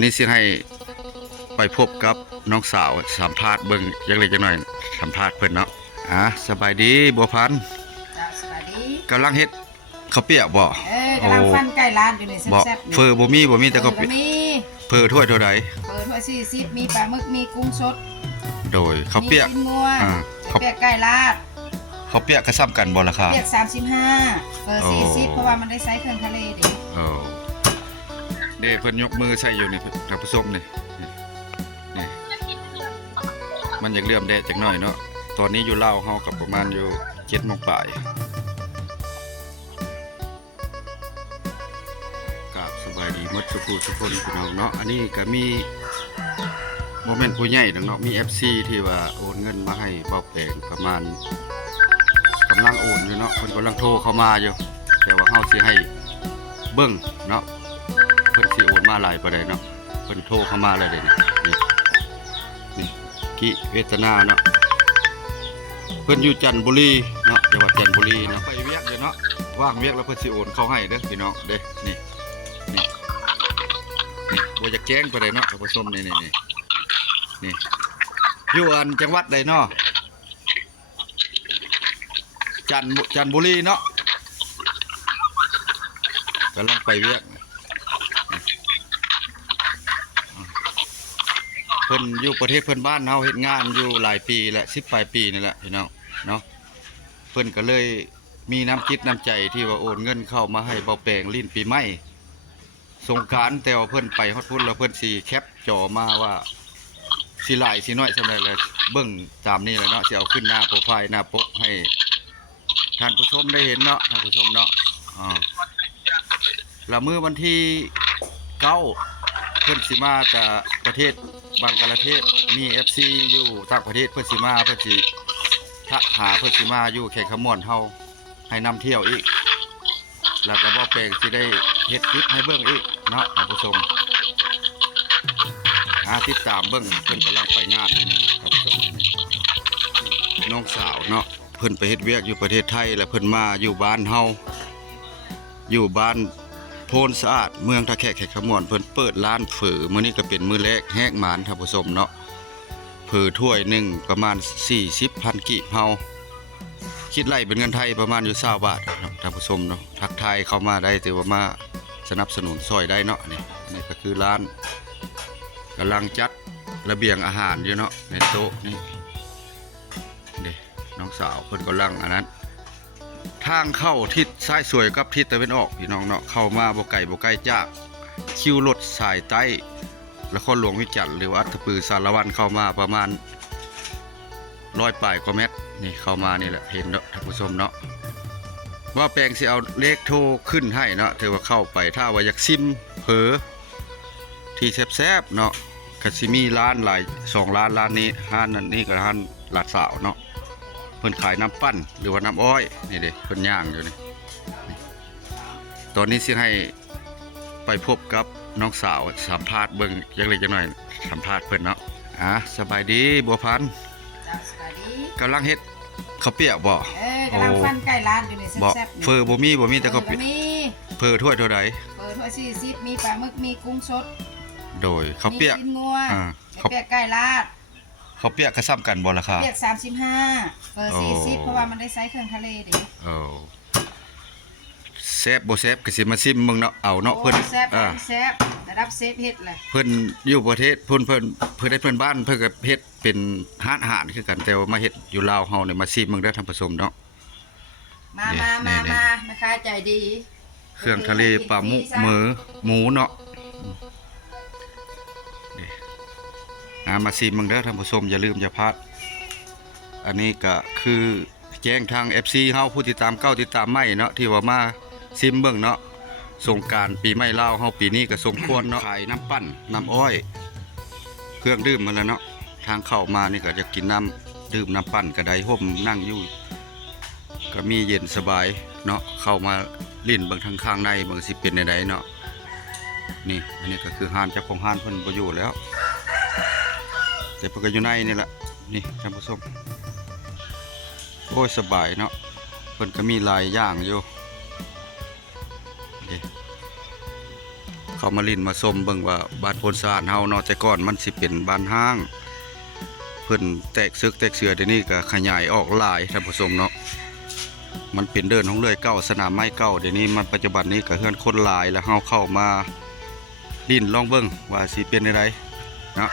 นี่สิให้ไปพบกับน้องสาวสัมภาษณ์เบิ่งจักเล็กจักน้อยสัมภาษณ์เพิ่นเนาะสบายดีบัวพันธุ์จ้าสวัสดีกำลังเฮ็ดข้าวเปียกบ่กำลังฟันไก่ร้านอยู่ในบ่แซ่บๆเฟอบ่มีแต่ข้าวเปียกมีเฟอถ้วยเท่าใดเปิดถ้วย40มีปลาหมึกมีกุ้งสดโดยข้าวเปียกมีชิ้นงัวเปียกไก่ลาดข้าวเปียกก็ซ้ำกันบ่ราคาเปียก35เปิด40เพราะว่ามันได้ไซส์เครื่องทะเลดิเด้เพิ่นยกมือใส่อยู่นี่ท่านผู้ชมนี่มันอยากเลื่อมแดดจักหน่อยเนาะตอนนี้อยู่ลาวเฮากับประมาณอยู่7 โมงปลายกับสบายดีหมดทุกคนพี่น้องเนาะอันนี้ก็มีโมเมนต์ผู้ใหญ่เนาะมี FC ที่ว่าโอนเงินมาให้เบาแปลงประมาณกำลังโอนอยู่เนาะเพิ่นกำลังโทรเข้ามาอยู่แต่ว่าเฮาสิให้เบิ่งเนาะเพิ่นสิโอนมาหลายปานใดเนาะเพิ่นโทรเข้ามาแล้วเด้นี่กิเวทนาเนาะเพิ่นอยู่จันทบุรีเนาะจังหวัดจันทบุรีเนาะไปเวียกอยู่เนาะว่างเวียกแล้วเพิ่นสิโอนเข้าให้เด้อพี่น้องเด้นี่บ่อยากแจ้งไปเลยเนาะท่านผู้ชมนี่อยู่อันจังหวัดใดเนาะจันทบุรีเนาะกำลังไปเวียกเพิ่นอยู่ประเทศเพื่อนบ้านเฮาเฮ็ดงานอยู่หลายปีและ10 ปลายปีนี่แหละพี่น้องเนาะเพิ่นก็เลยมีน้ำคิดน้ำใจที่ว่าโอนเงินเข้ามาให้เบาแปลงลิ้นปีใหม่สงกรานต์แต่ว่าเพิ่นไปฮอดพุ่นแล้วเพิ่นสิแคปจอมาว่าสิหลายสิน้อยซำใดเลยเบิ่งตามนี้เลยเนาะสิเอาขึ้นหน้าโปรไฟล์หน้าปกให้ท่านผู้ชมได้เห็นเนาะท่านผู้ชมเนาะแล้วมื้อวันที่9เพิ่นสิมาจากประเทศบังกลาเทศมี FC อยู่ต่างประเทศเพิ่นสิมาเพิ่นสิทักหาเพิ่นสิมาอยู่แขกขมวนเฮาให้นำเที่ยวอีกแล้วก็บ่แปลงสิได้เฮ็ดคลิปให้เบิ่งอีกเนาะท่านผู้ชมติดตามเบิ่งเพิ่นกำลังไปงานนี่ท่านผู้ชมน้องสาวเนาะเพิ่นไปเฮ็ดเวียกอยู่ประเทศไทยแล้วเพิ่นมาอยู่บ้านเฮาอยู่บ้านโพนสะอาดเมืองท่าแขกแขกขมวนเพิ่นเปิดร้านเฝอมื้อนี้ก็เป็นมื้อแรกแฮกหมานท่านผู้ชมเนาะเฝอถ้วยนึงประมาณ 40,000 กีบเฮาคิดไล่เป็นเงินไทยประมาณอยู่20 บาทท่านผู้ชมเนาะทักทายเข้ามาได้แต่ว่ามาสนับสนุนซอยได้เนาะนี่ก็คือร้านกำลังจัดระเบียงอาหารอยู่เนาะในโต๊ะนี่เด้น้องสาวเพิ่นกำลังอันนั้นทางเข้าทิศซ้ายสวยกับทิศตะวันออกพี่น้องเนาะเข้ามาบ่ไกลจากคิวรถสายใต้นครหลวงวิจันทร์หรือว่าอัฐปือสารวันเข้ามาประมาณ100 ปลายกว่าเมตรนี่เข้ามานี่แหละเห็นเนาะท่านผู้ชมเนาะว่าแปลงสิเอาเลขโทรขึ้นให้เนาะถือว่าเข้าไปถ้าว่าอยากซิมเผลอที่แซ่บๆเนาะก็สิมีร้านหลาย2 ร้านนี้ร้านนั้นนี่ก็ร้านหลาดสาวเนาะเพิ่นขายน้ำปั้นหรือว่าน้ำอ้อยนี่เด้เพิ่นย่างอยู่นี่ตอนนี้สิให้ไปพบกับน้องสาวสัมภาษณ์เบิ่งจักเล็กจักน้อยสัมภาษณ์เพิ่นเนาะสบายดีบัวพันธุ์จ้าสวัสดีกำลังเฮ็ดข้าวเปียกบ่กำลังฟันไก่ร้านอยู่ในแซ่บๆเฟอบ่มีแต่ข้าวเปียกเฟอถ้วยเท่าใดเปิดถ้วย40มีปลาหมึกมีกุ้งสดโดยข้าวเปียกมีชิ้นงัวเปียกไก่ลาดข้าวเปียกก็ซ้ำกันบ่ราคาเปียก35เปิด40เพราะว่ามันได้ไซส์เครื่องทะเลดิแซ่บบ่แซ่บก็สิมาซิมมึงเนาะเอาเนาะเพิ่นแซ่บระดับเซฟเฮ็ดเลยเพิ่นอยู่ประเทศเพิ่นได้เพิ่นบ้านเพิ่นก็เฮ็ดเป็นร้านอาหารคือกันแต่ว่ามาเฮ็ดอยู่ลาวเฮาเนี่ยมาซิมมึงได้ทำผสมเนาะมาแม่ค้าใจดีเครื่องทะเลปลาหมูเนาะมาซิมมึงได้ทำผสมอย่าลืมอย่าพลาดอันนี้ก็คือแจ้งทาง FC เฮาผู้ติดตามเก่าติดตามใหม่เนาะที่ว่ามาซิมเบิ่งเนาะสงกรานต์ปีใหม่ลาวเฮาปีนี้ก็สมควรเนาะขายน้ำปั้นน้ำอ้อยเครื่องดื่มมาแล้วเนาะทางเข้ามานี่ก็จะกินน้ำดื่มน้ำปั้นก็ได้ห่มนั่งอยู่ก็มีเย็นสบายเนาะเข้ามาลิ้นเบิ่งทางข้างในเบิ่งสิเป็นใดๆเนาะนี่อันนี้ก็คือห้านเจ้าของห้านเพิ่นบ่อยู่แล้วแต่เพิ่นก็อยู่ในนี่แหละนี่ท่านผู้ชมโอ้ยสบายเนาะเพิ่นก็มีหลายอย่างอยู่ข้าว ามาลินมาชมเบิ่งว่าบ้านโพนสะอาดเฮาเนาะแต่ก่อนมันสิเป็นบ้านห้างเพิ่นแตกซึกแตกเสือเดี๋ยวนี้ก็ขยายออกหลายท่านผู้ชมเนาะมันเป็นเดินของเลื่อยเก่าสนามไม้เก่าเดี๋ยวนี้มันปัจจุบันนี้ก็เฮือนคนหลายแล้วเฮาเข้ามาลิ้นลองเบิ่งว่าสิเป็นจังไดเนาะ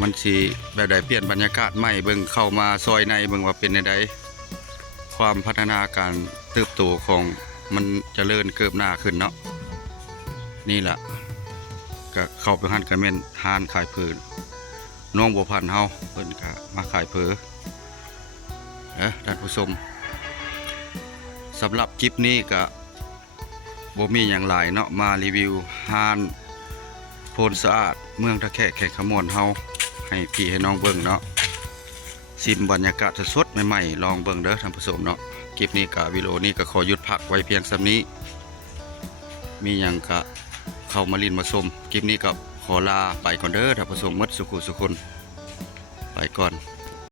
มันสิแบบใดเปลี่ยนบรรยากาศใหม่เบิ่งเข้ามาซอยในเบิ่งว่าเป็นจังไดความพัฒนาการเติบโตของมันเจริญเกิบหน้าขึ้นเนาะนี่ล่ะก็เข้าไปหันกันแม่นห้านขายผืนน้องบัวพันธุ์เฮาเพิ่นก็มาขายเผอท่านผู้ชมสำหรับคลิปนี้ก็บ่มีหยังหลายเนาะมารีวิวห้านโพนสะอาดเมืองตะแคะแขกขมวนเฮาให้พี่ให้น้องเบิ่งเนาะชิมบรรยากาศสดๆใหม่ๆลองเบิ่งเด้อท่านผู้ชมเนาะคลิปนี้ก็วิดีโอนี้ก็ขอหยุดพักไว้เพียงส่ำนี้มีหยังก็เข้ามาลินมาชมคลิปนี้ก็ขอลาไปก่อนเด้อท่านผู้ชมหมดสุขุสุคนไปก่อน